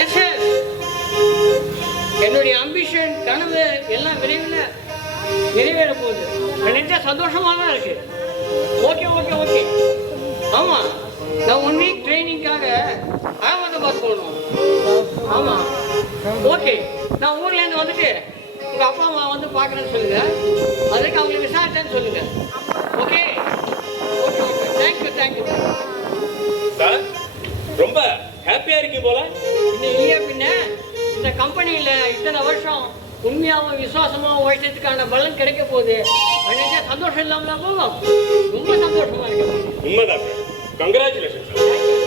Yes sir, என்னுடைய ambition கனவு எல்லாம் விரைவில் நிறைவேற போகுது. நினைச்சா சந்தோஷமா தான் இருக்கு. Okay okay okay. ஆமா, நான் 1 வீக் ட்ரைனிங்காக அகமதாபாத் போகணும். ஆமா ஓகே, நான் ஊர்ல இருந்து வந்துட்டு உங்க அப்பா அம்மா வந்து பார்க்கறேன்னு சொல்லுங்க. அதுக்கு அவங்களை விசாரிச்சேன்னு சொல்லுங்க. Okay okay okay. Thank you thank you sir. ரொம்ப ஹாப்பியா இருக்கீங்க போல. இன்னும் இல்லையா பின்ன, இந்த கம்பெனியில் இத்தனை வருஷம் உண்மையாகவும் விசுவாசமாகவும் உழைச்சதுக்கான பலன் கிடைக்க போகுது. நினைச்சா சந்தோஷம் இல்லாமல போகும். ரொம்ப சந்தோஷமா இருக்கு. உண்மைதான் sir. Congratulation sir.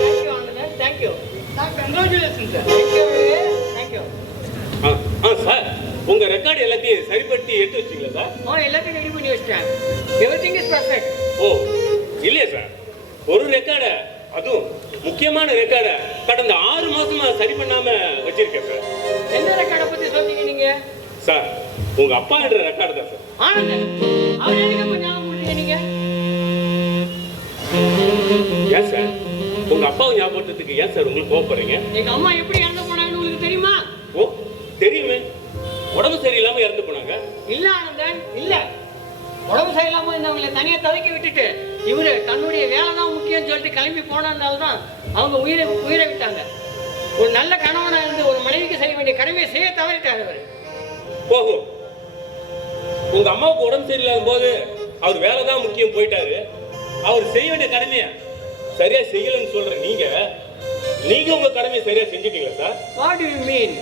Thank you Anand, thank you sir. Congratulation sir. Thank you thank you. Sir, உங்க ரெக்கார்டு எல்லாத்தையும் சரிப்படுத்தி எடுத்து வச்சிங்களா சார்? எல்லாத்தையும் ரெடி பண்ணி வச்சிட்டேன். Everything is perfect. ஓ இல்லையா சார், ஒரு ரெக்கார்ட, அதுவும் முக்கியமான ரெக்கார்ட கடந்த 6 மாசமா சரி பண்ணாம வச்சிருக்கேன் சார். எந்த ரெக்கார்டை பத்தி சொல்றீங்க நீங்க? சார், உங்க அப்பா என்ற ரெக்கார்டு தான் சார். ஆனந்த், அவர் எனக்கு எப்ப ஞாபகம் கொடுத்தீங்க நீங்க? ஏன் சார், உங்க அப்பாவை ஞாபகத்துக்கு ஏன் சார் உங்களுக்கு கோவப்படுறீங்க? எங்க அம்மா எப்படி இறந்து போனாங்கன்னு உங்களுக்கு தெரியுமா? ஓ தெரியுமே, உடம்பு சரியில்லாம இறந்து போனாங்க. இல்ல ஆனந்தன், இல்ல. உடம்பு சரியில்லாம இருந்தவங்களை தனியா தவிக்க விட்டுட்டு இவரு தன்னுடைய வேலை தான் முக்கியம் சொல்லிட்டு கிளம்பி போனதுனால தான் அவங்க உயிரை விட்டாங்க. ஒரு நல்ல கணவனா இருந்து ஒரு மனைவிக்கு செய்ய வேண்டிய கடமையை செய்ய தவறிட்டார் அவர். ஓஹோ, உங்க அம்மாவுக்கு உடம்பு சரியில்லாத போது அவர் வேலை தான் முக்கியம் போயிட்டாரு. அவர் செய்ய வேண்டிய கடமையை சரியா செய்யலன்னு சொல்ற நீங்க உங்க கடமையை சரியா செஞ்சுட்டீங்களா sir? What do you mean?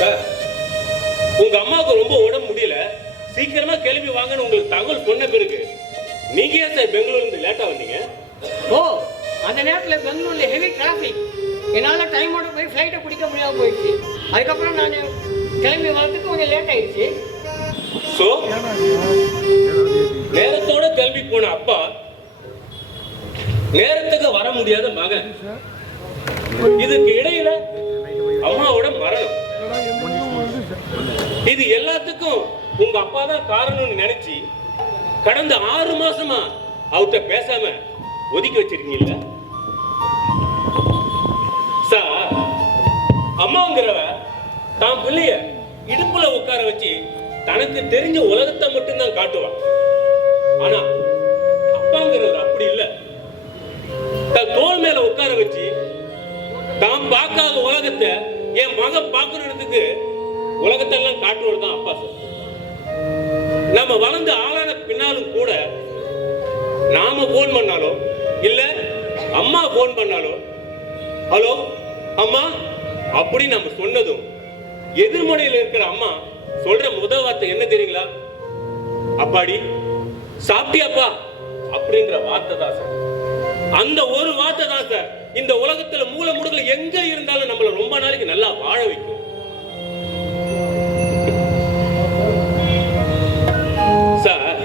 Sir, உங்க அம்மாவுக்கு ரொம்ப உடம்பு முடியல, சீக்கிரமா கிளம்பி வாங்கன்னு உங்களுக்கு தகவல் சொன்ன பிறகு நீங்க ஏன் சார் பெங்களூர்ல இருந்து லேட்டா வந்தீங்க? ஓ, அந்த நேரத்தில் பெங்களூர்ல ஹெவி டிராஃபிக். என்னால் டைமோட போய் ஃப்ளைட்டை பிடிக்க முடியாமல் போயிடுச்சு. அதுக்கப்புறம் நான் கிளம்பி வரதுக்கு கொஞ்சம் லேட் ஆயிடுச்சு. ஸோ நேரத்தோட கிளம்பி போன அப்பா, நேரத்துக்கு வர முடியாத மகன், இதுக்கு இடையில அம்மாவோட மரணம். இது எல்லாத்துக்கும் உங்க அப்பா தான் காரணம்னு நினைச்சு கடந்த 6 மாசமா அவர்கிட்ட பேசாம ஒதுக்கி வச்சிருக்கீங்கல்ல சார்? அம்மாங்கிறவ தான் பிள்ளைய இடுப்புல உட்கார வச்சு தனக்கு தெரிஞ்ச உலகத்தை மட்டும்தான் காட்டுவான். ஆனா அப்பாங்கிறவர் அப்படி இல்லை. தன் தோள் மேல உட்கார வச்சு தான் பார்க்காத உலகத்தை என் மகன் பார்க்கறதுக்கு உலகத்தெல்லாம் காட்டுவது தான் அப்பா சார். நம்ம வளர்ந்து ஆளான பின்னாலும் கூட நாம போன் பண்ணாலோ இல்ல அம்மா போன் பண்ணாலோ ஹலோ அம்மா அப்படி நம்ம சொன்னதும் எதிர்மனையில் இருக்கிற அம்மா சொல்ற முதல் வார்த்தை என்ன தெரியுங்களா? அப்பாடி சாப்பிட்டியாப்பா அப்படின்ற வார்த்தை தான் சார். அந்த ஒரு வார்த்தை தான் சார் இந்த உலகத்துல மூல முடுக்கல எங்க இருந்தாலும் நம்மள ரொம்ப நாளைக்கு நல்லா வாழ வைக்கும். சார்,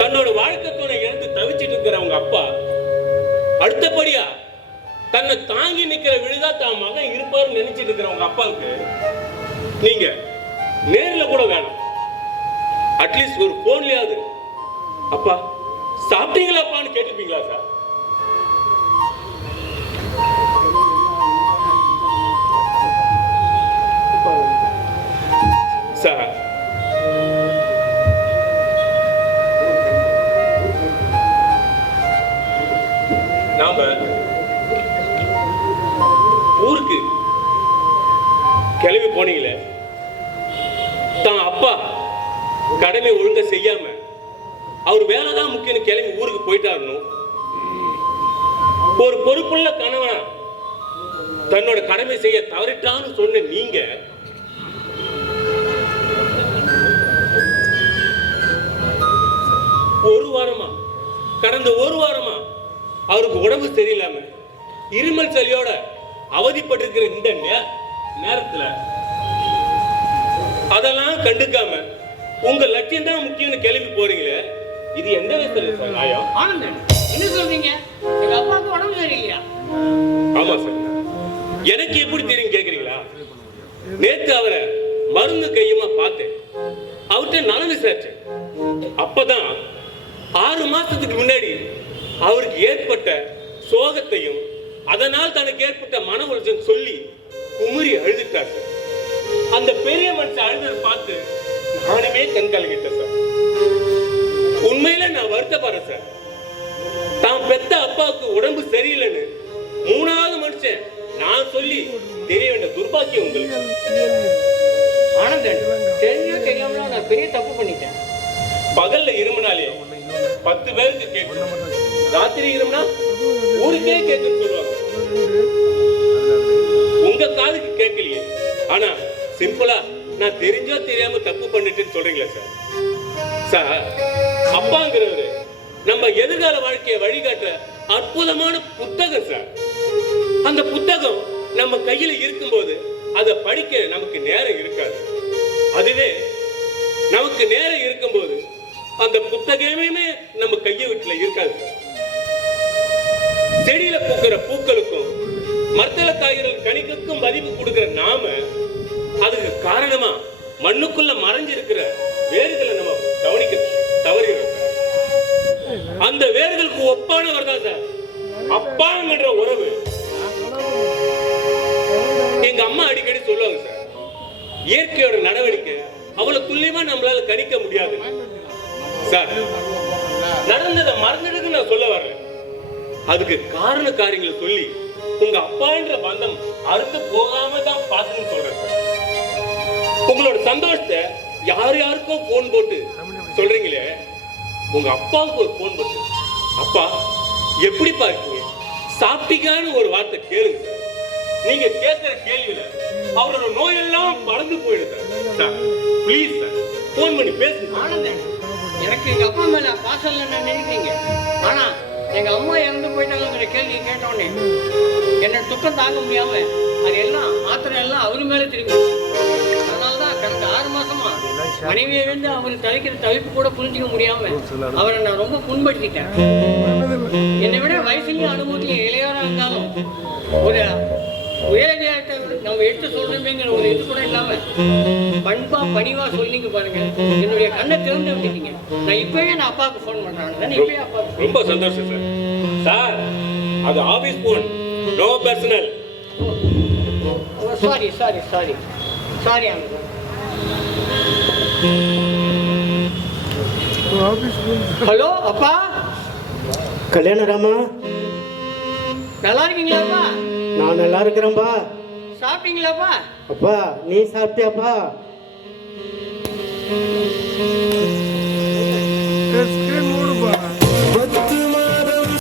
தன்னோட வாழ்க்கை துணை இழந்து தவிச்சிட்டு இருக்கிறவங்க அப்பா அடுத்தபடியா தன்னை தாங்கி நிக்கிற விழுதா தான் மகன் இருப்பாருன்னு நினைச்சிட்டு இருக்கிறவங்க அப்பாவுக்கு நீங்க நேர்ல கூட வேணாம், அட்லீஸ்ட் ஒரு போன்லயாவது அப்பா சாப்பிட்டீங்களாப்பான்னு கேட்டுப்பீங்களா சார்? சார், நாம ஊருக்கு கிளம்பி போனீங்களே, தான் அப்பா கடமை ஒழுங்கா செய்யாம அவர் வேலைதான் முக்கியம் கிளம்பி ஊருக்கு போயிட்டாருன்னு ஒரு பொறுப்புள்ள கணவன் தன்னோட கடமை செய்ய தவறிட்டான்னு சொன்ன நீங்க கடந்த ஒரு வாரமா அவருக்கு உடம்பு சரியில்லாம இருமல் சளியோட அவதிப்பட்டிருக்கிற இந்த நேரத்துல அதெல்லாம் கண்டுக்காம உங்க லட்சியம் தான் முக்கியம்னு கிளம்பி போறீங்களே, இது எந்த விதத்துல சார் நியாயம்? ஆனந்தன், என்ன சொல்றீங்க? எங்க அப்பாவுக்கு உடம்பு சரியில்லையா? ஆமா சார். எனக்கு எப்படி தெரியும் கேக்குறீங்களா? நேத்து அவரை மருந்து கையுமா பார்த்தேன், அவர்கிட்ட நலம் விசாரிச்சேன். அப்பதான் 6 மாசத்துக்கு முன்னாடி அவருக்கு ஏற்பட்ட சோகத்தையும் அதனால் தனக்கு ஏற்பட்ட மன உளைச்சல் சொல்லி குமுறி அழுதுட்டார் சார். அந்த பெரிய மனுஷன் அழுததை பார்த்து நானுமே கண் கலங்கிட்டேன் சார். உண்மையில நான் வருத்தப்படுறேன் சார். தான் பெத்த அப்பாவுக்கு உடம்பு சரியில்லைன்னு 3வது மனுஷன் நான் சொல்லி தெரிய வேண்டிய துர்பாக்கியம் உங்களுக்கு. ஆனந்தன், தெரிஞ்சோ தெரியாமலோ நான் பெரிய தப்பு பண்ணிட்டேன். பகல்ல இருமுனாலே 10 பேருக்கு கேட்கும், ராத்திரி இருமுனா ஊருக்கே கேட்குன்னு சொல்லுவாங்க. உங்க காதுக்கு கேட்கலையே, ஆனா சிம்பிளா நான் தெரிஞ்சோ தெரியாம தப்பு பண்ணிட்டேன்னு சொல்றீங்களா சார்? சார், அப்பாங்கிறவரு நம்ம எதிர்கால வாழ்க்கையை வழிகாட்டுற அற்புதமான புத்தகம் சார். அந்த புத்தகம் நம்ம கையில இருக்கும்போது அதை படிக்க நமக்கு நேரம் இருக்காது. அதுவே நமக்கு நேரம் இருக்கும்போது அந்த புத்தகமே நம்ம கையை வீட்டுல இருக்காது சார். செடியில பூக்கிற பூக்களுக்கும் மரத்தல காய்கறிகள் கனிக்கும் மதிப்பு கொடுக்கிற நாம அதுக்கு காரணமா மண்ணுக்குள்ள மறைஞ்சிருக்கிற வேர்களை நம்ம கவனிக்க தவறுகிறோம். அந்த வேர்களுக்கு ஒப்பானவர் தான் சார் அப்பாங்கிற உறவு. எங்க அம்மா அடிக்கடி சொல்லுவாங்க சார், இயற்கையோட நடவடிக்கை அவ்வளவு துல்லியமா நம்மளால கணிக்க முடியாது சார். நடந்ததை மறந்துட்டு நான் சொல்ல வர்றேன். அதுக்கு காரண காரியங்களை சொல்லி உங்க அப்பான்ற பந்தம் அறுத்து போகாம தான் பார்த்துன்னு சொல்றேன் சார். உங்களோட சந்தோஷத்தை யாருக்கோ போன் போட்டு சொல்றீங்களே, உங்க அப்பாவுக்கு ஒரு போன் போட்டு, அப்பா எப்படிப்பா இருக்கீங்க, சாப்பிட்டீங்கன்னு ஒரு வார்த்தை கேளுங்க சார். நீங்க கேட்கிற கேள்வியில அவரோட நோயெல்லாம் மறந்து போயிடுது சார். ப்ளீஸ் சார், போன் பண்ணி பேசுங்க. ஆனந்தன், எனக்கு எங்க அப்பா மேல பாசம் இல்லைன்னு நினைக்கிறீங்க. ஆனா எங்க அம்மா இறந்து போயிட்டாங்கிற கேள்வி கேட்டோடனே என்ன துக்கம் தாங்க முடியாம அது எல்லாம் ஆத்திரம் எல்லாம் அவரு மேல திரும்பி. அதனாலதான் கடந்த 6 மாசமா மனைவியை வந்து அவர் தவிக்கிற தவிப்பு கூட புரிஞ்சுக்க முடியாம அவரை நான் ரொம்ப புண்படுத்திட்டேன். என்னை விட வயசுலயும் அனுபவத்திலையும் இளையவரா இருந்தாலும் ஒரு உயரதிகாரத்தை நம்ம எடுத்து சொல்றோமேங்கிற ஒரு இது கூட இல்லாம பண்பா பணிவா சொல்லிங்க பாருங்க. என்னுடைய கண்ணை திறந்து விட்டுட்டீங்க. நான் இப்பவே நான் அப்பாவுக்கு போன் பண்றேன். இப்பவே அப்பா ரொம்ப சந்தோஷம் சார். சார், அது office phone, no personal. Sorry sorry sorry sorry அங்க. ஹலோ அப்பா. கல்யாணராமா, நல்லா இருக்கீங்களாப்பா? நான் நல்லா இருக்கிறேன்பா. சாப்பிட்டீங்களாப்பா? அப்பா, நீ சாப்பிட்டியாப்பா?